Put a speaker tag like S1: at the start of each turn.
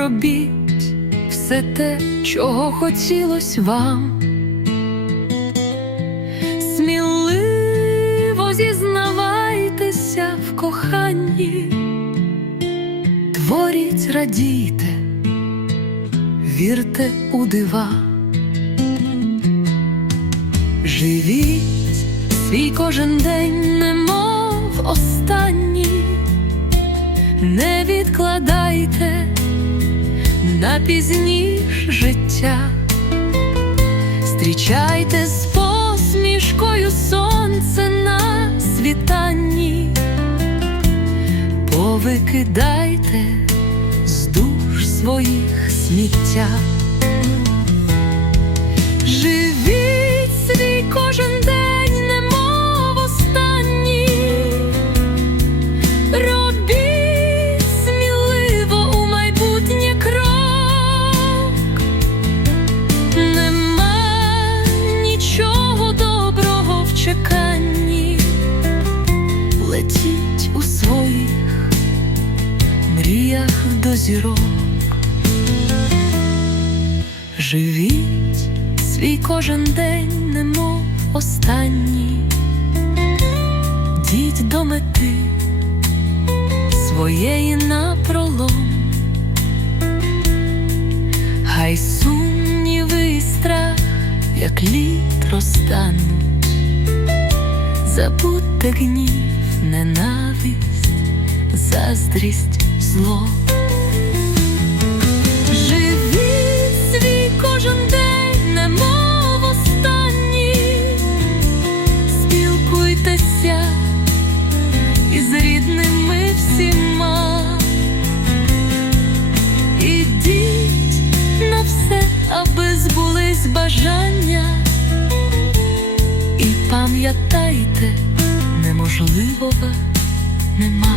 S1: Робіть все те, чого хотілось вам. Сміливо зізнавайтеся в коханні, творіть, радійте, вірте у дива. Живіть свій кожен день, немов останній, не відкладайте на пізніш життя, зустрічайте з посмішкою сонце на світанні, повикидайте з душ своїх сміття. До зірок. Живіть свій кожен день, немов останній, діть до мети своєї напролом, хай сумніви і страх, як лід розтануть, забудьте гнів, ненависть, заздрість, зло. Живіть свій кожен день, немов останній, спілкуйтеся із рідними всіма, ідіть на все, аби збулись бажання, і пам'ятайте, неможливого нема.